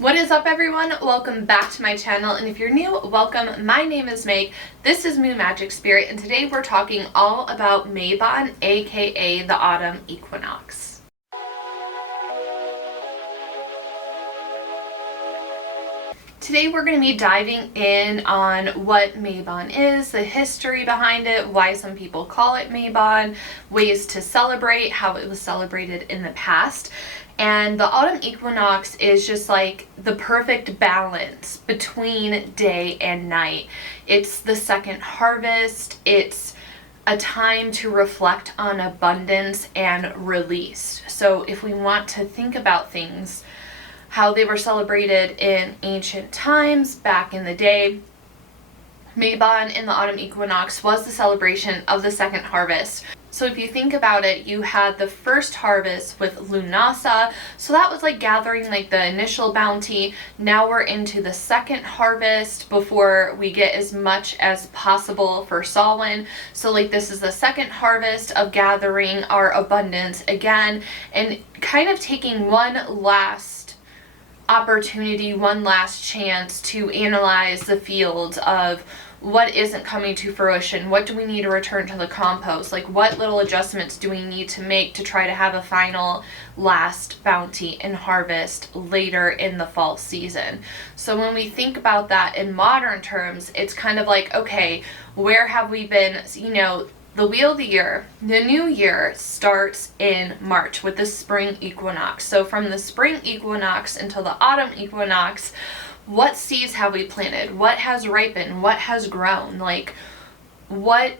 What is up, everyone? Welcome back to my channel, and if you're new, welcome. My name is Meg. This is Mythological Spirit, and today we're talking all about Mabon, aka the autumn equinox. Today we're going to be diving in on what Mabon is, the history behind it, why some people call it Mabon, ways to celebrate, how it was celebrated in the past. And the autumn equinox is just like the perfect balance between day and night. It's the second harvest. It's a time to reflect on abundance and release. So if we want to think about things, how they were celebrated in ancient times back in the day, Mabon in the autumn equinox was the celebration of the second harvest. So if you think about it, you had the first harvest with Lunasa, so that was like gathering like the initial bounty. Now we're into the second harvest before we get as much as possible for Samhain. So like this is the second harvest of gathering our abundance again and kind of taking one last opportunity, one last chance to analyze the fields of what isn't coming to fruition, what do we need to return to the compost, like what little adjustments do we need to make to try to have a final last bounty and harvest later in the fall season. So when we think about that in modern terms, it's kind of like, okay, where have we been? You know, the wheel of the year, the new year starts in March with the spring equinox. So from the spring equinox until the autumn equinox, what seeds have we planted? What has ripened? What has grown? Like, what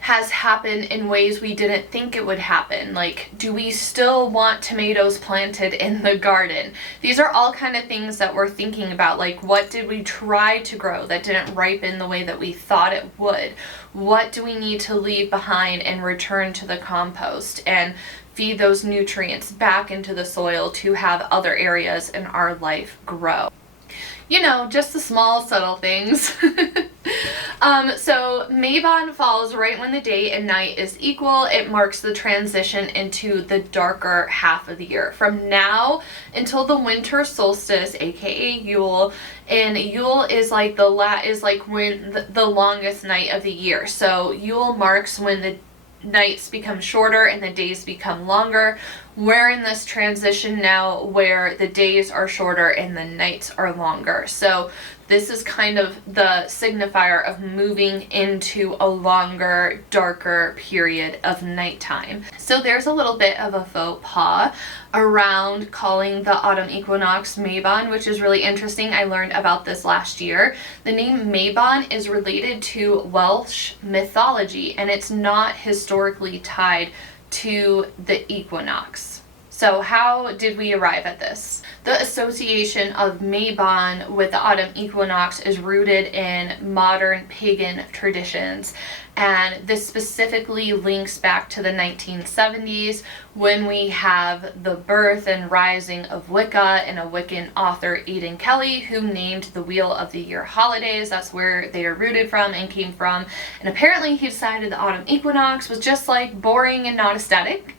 has happened in ways we didn't think it would happen? Like, do we still want tomatoes planted in the garden? These are all kind of things that we're thinking about. Like, what did we try to grow that didn't ripen the way that we thought it would? What do we need to leave behind and return to the compost and feed those nutrients back into the soil to have other areas in our life grow? You know, just the small, subtle things. So Mabon falls right when the day and night is equal. It marks the transition into the darker half of the year. From now until the winter solstice, aka Yule, and Yule is like when the longest night of the year. So Yule marks when the nights become shorter and the days become longer. We're in this transition now where the days are shorter and the nights are longer. So this is kind of the signifier of moving into a longer, darker period of nighttime. So there's a little bit of a faux pas around calling the autumn equinox Mabon, which is really interesting. I learned about this last year. The name Mabon is related to Welsh mythology, and it's not historically tied to the equinox. So how did we arrive at this? The association of Mabon with the autumn equinox is rooted in modern pagan traditions, and this specifically links back to the 1970s when we have the birth and rising of Wicca and a Wiccan author, Aidan Kelly, who named the Wheel of the Year holidays. That's where they are rooted from and came from. And apparently he decided the autumn equinox was just like boring and not aesthetic.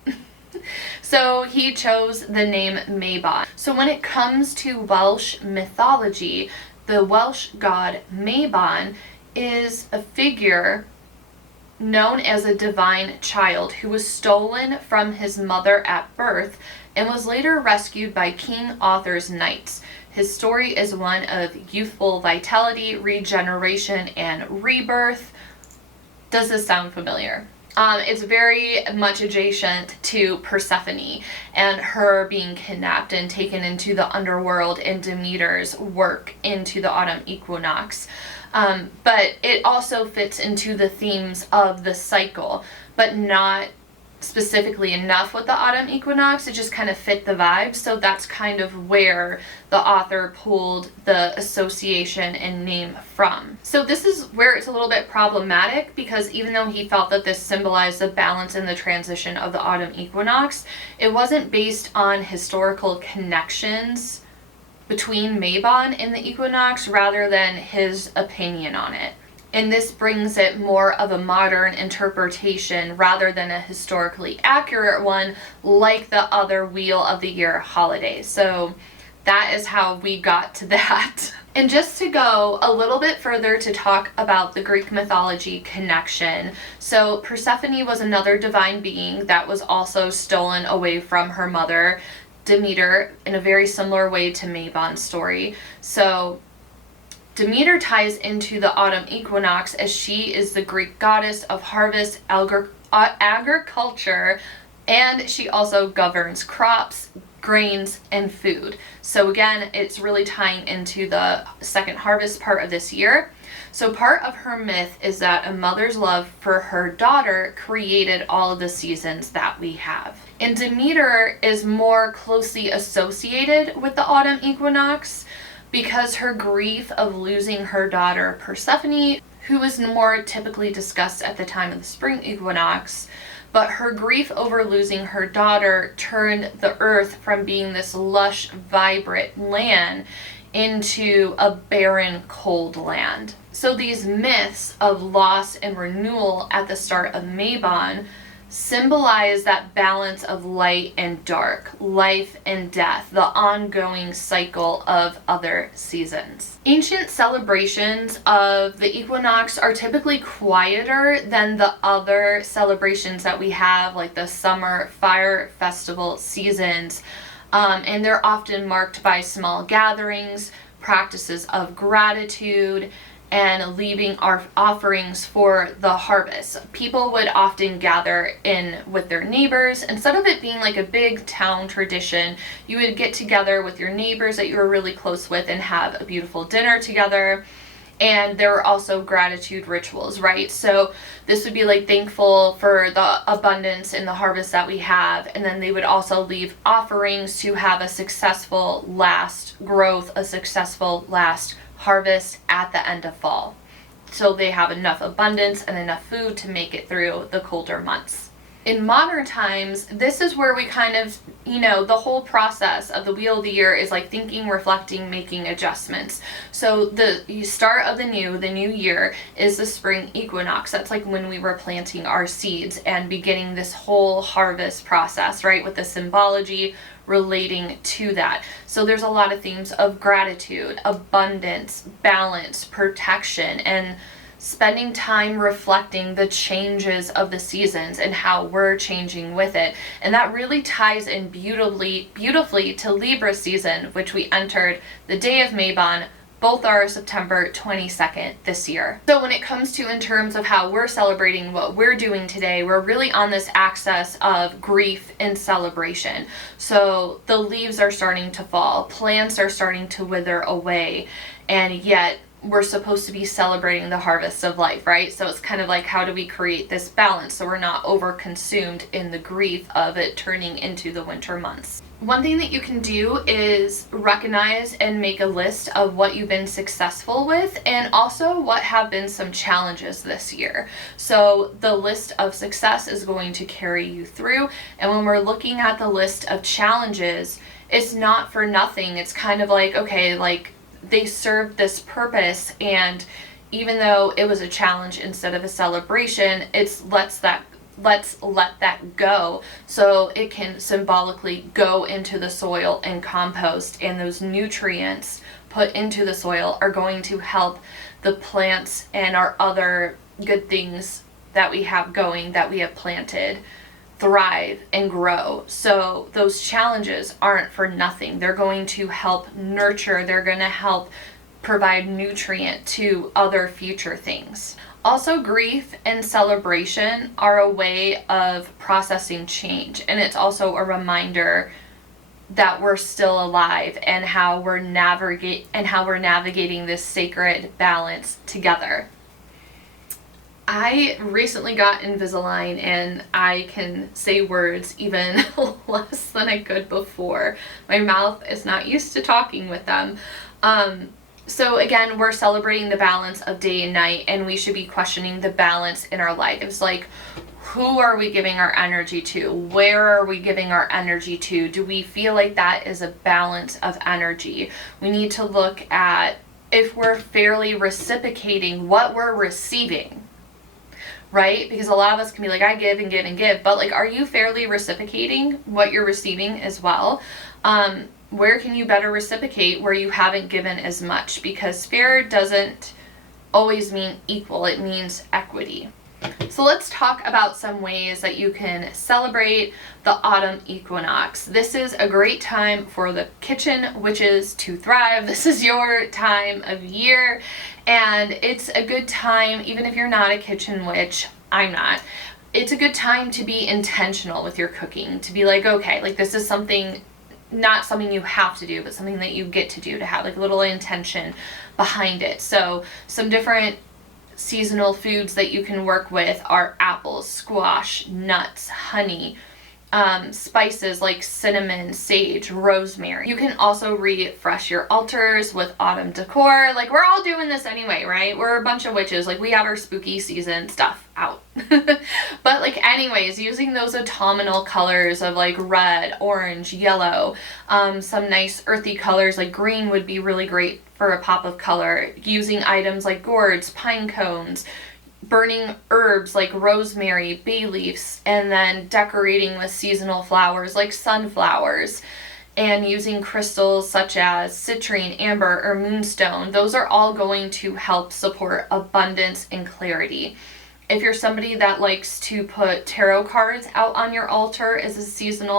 So he chose the name Mabon. So when it comes to Welsh mythology, the Welsh god Mabon is a figure known as a divine child who was stolen from his mother at birth and was later rescued by King Arthur's knights. His story is one of youthful vitality, regeneration, and rebirth. Does this sound familiar? It's very much adjacent to Persephone and her being kidnapped and taken into the underworld and Demeter's work into the autumn equinox. But it also fits into the themes of the cycle, but not specifically enough with the autumn equinox. It just kind of fit the vibe. So that's kind of where the author pulled the association and name from. So this is where it's a little bit problematic, because even though he felt that this symbolized the balance and the transition of the autumn equinox, it wasn't based on historical connections between Mabon and the equinox rather than his opinion on it. And this brings it more of a modern interpretation rather than a historically accurate one like the other Wheel of the Year holidays. So that is how we got to that. And just to go a little bit further to talk about the Greek mythology connection. So Persephone was another divine being that was also stolen away from her mother, Demeter, in a very similar way to Mabon's story. So Demeter ties into the autumn equinox as she is the Greek goddess of harvest, agriculture, and she also governs crops, grains, and food. So again, it's really tying into the second harvest part of this year. So part of her myth is that a mother's love for her daughter created all of the seasons that we have. And Demeter is more closely associated with the autumn equinox because her grief of losing her daughter Persephone, who is more typically discussed at the time of the spring equinox, but her grief over losing her daughter turned the earth from being this lush, vibrant land into a barren, cold land. So these myths of loss and renewal at the start of Mabon symbolize that balance of light and dark, life and death, the ongoing cycle of other seasons. Ancient celebrations of the equinox are typically quieter than the other celebrations that we have, like the summer fire festival seasons, and they're often marked by small gatherings, practices of gratitude, and leaving our offerings for the harvest. People would often gather in with their neighbors. Instead of it being like a big town tradition, you would get together with your neighbors that you were really close with and have a beautiful dinner together. And there were also gratitude rituals, right? So this would be like thankful for the abundance in the harvest that we have. And then they would also leave offerings to have a successful last growth, a successful last harvest at the end of fall. So they have enough abundance and enough food to make it through the colder months. In modern times, this is where we kind of, the whole process of the wheel of the year is like thinking, reflecting, making adjustments. So the start of the new year is the spring equinox. That's like when we were planting our seeds and beginning this whole harvest process, right? With the symbology relating to that. So there's a lot of themes of gratitude, abundance, balance, protection, and spending time reflecting the changes of the seasons and how we're changing with it. And that really ties in beautifully to Libra season, which we entered the day of Mabon. Both are September 22nd this year. So when it comes to in terms of how we're celebrating what we're doing today, we're really on this axis of grief and celebration. So the leaves are starting to fall, plants are starting to wither away, and yet we're supposed to be celebrating the harvest of life, right? So it's kind of like, how do we create this balance so we're not over-consumed in the grief of it turning into the winter months? One thing that you can do is recognize and make a list of what you've been successful with and also what have been some challenges this year. So the list of success is going to carry you through. And when we're looking at the list of challenges, it's not for nothing. It's kind of like, okay, like they served this purpose, and even though it was a challenge instead of a celebration, let's let that go so it can symbolically go into the soil and compost, and those nutrients put into the soil are going to help the plants and our other good things that we have going, that we have planted, thrive and grow. So those challenges aren't for nothing. They're going to help nurture, they're going to help provide nutrient to other future things. Also, grief and celebration are a way of processing change, and it's also a reminder that we're still alive and how we're navigating this sacred balance together. I recently got Invisalign, and I can say words even less than I could before. My mouth is not used to talking with them. So again, we're celebrating the balance of day and night, and we should be questioning the balance in our life. It's like, who are we giving our energy to? Where are we giving our energy to? Do we feel like that is a balance of energy? We need to look at if we're fairly reciprocating what we're receiving, right? Because a lot of us can be like, I give and give and give, but like, are you fairly reciprocating what you're receiving as well? where can you better reciprocate where you haven't given as much? Because fair doesn't always mean equal, it means equity. So let's talk about some ways that you can celebrate the autumn equinox. This is a great time for the kitchen witches to thrive. This is your time of year, and it's a good time, even if you're not a kitchen witch, I'm not, it's a good time to be intentional with your cooking, to be like, okay, like this is something, not something you have to do, but something that you get to do, to have like a little intention behind it. So some different seasonal foods that you can work with are apples, squash, nuts, honey, spices like cinnamon, sage, rosemary. You can also refresh your altars with autumn decor. Like, we're all doing this anyway, right? We're a bunch of witches. Like, we have our spooky season stuff out. But like, anyways, using those autumnal colors of like red, orange, yellow, some nice earthy colors like green would be really great for a pop of color. Using items like gourds, pine cones, burning herbs like rosemary, bay leaves, and then decorating with seasonal flowers like sunflowers, and using crystals such as citrine, amber, or moonstone. Those are all going to help support abundance and clarity. If you're somebody that likes to put tarot cards out on your altar as a season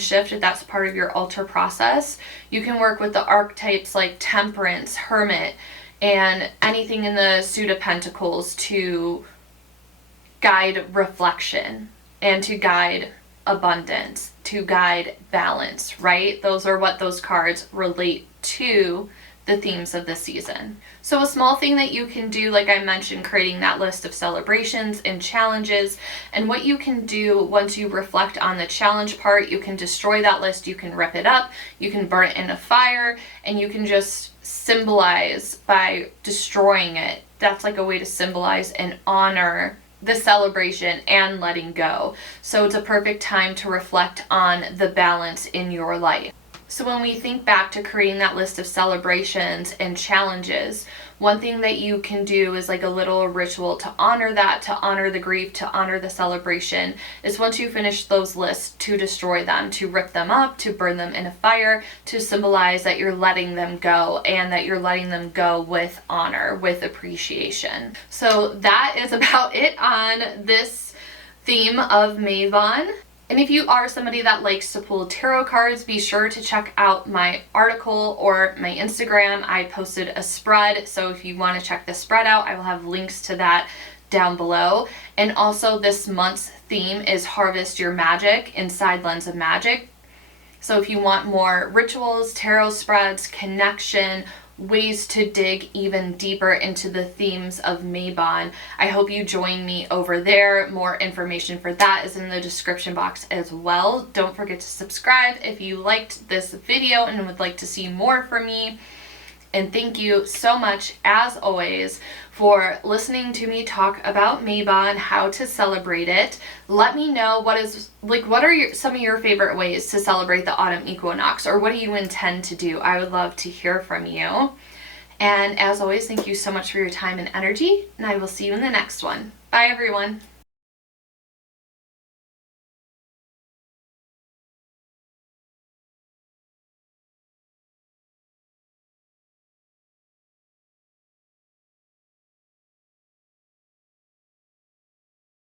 shift, if that's part of your altar process, you can work with the archetypes like Temperance, Hermit, and anything in the suit of pentacles to guide reflection and to guide abundance, to guide balance, right? Those are what those cards relate to, the themes of the season. So a small thing that you can do, like I mentioned, creating that list of celebrations and challenges, and what you can do once you reflect on the challenge part, you can destroy that list, you can rip it up, you can burn it in a fire, and you can just symbolize by destroying it. That's like a way to symbolize and honor the celebration and letting go. So it's a perfect time to reflect on the balance in your life. So when we think back to creating that list of celebrations and challenges, one thing that you can do is like a little ritual to honor that, to honor the grief, to honor the celebration, is once you finish those lists, to destroy them, to rip them up, to burn them in a fire, to symbolize that you're letting them go, and that you're letting them go with honor, with appreciation. So that is about it on this theme of Mabon. And if you are somebody that likes to pull tarot cards, be sure to check out my article or my Instagram. I posted a spread, so if you want to check the spread out, I will have links to that down below. And also this month's theme is Harvest Your Magick inside Lens of Magick. So if you want more rituals, tarot spreads, connection, ways to dig even deeper into the themes of Mabon, I hope you join me over there. More information for that is in the description box as well. Don't forget to subscribe if you liked this video and would like to see more from me. And thank you so much, as always, for listening to me talk about Mabon, how to celebrate it. Let me know what are some of your favorite ways to celebrate the autumn equinox, or what do you intend to do? I would love to hear from you. And as always, thank you so much for your time and energy, and I will see you in the next one. Bye, everyone.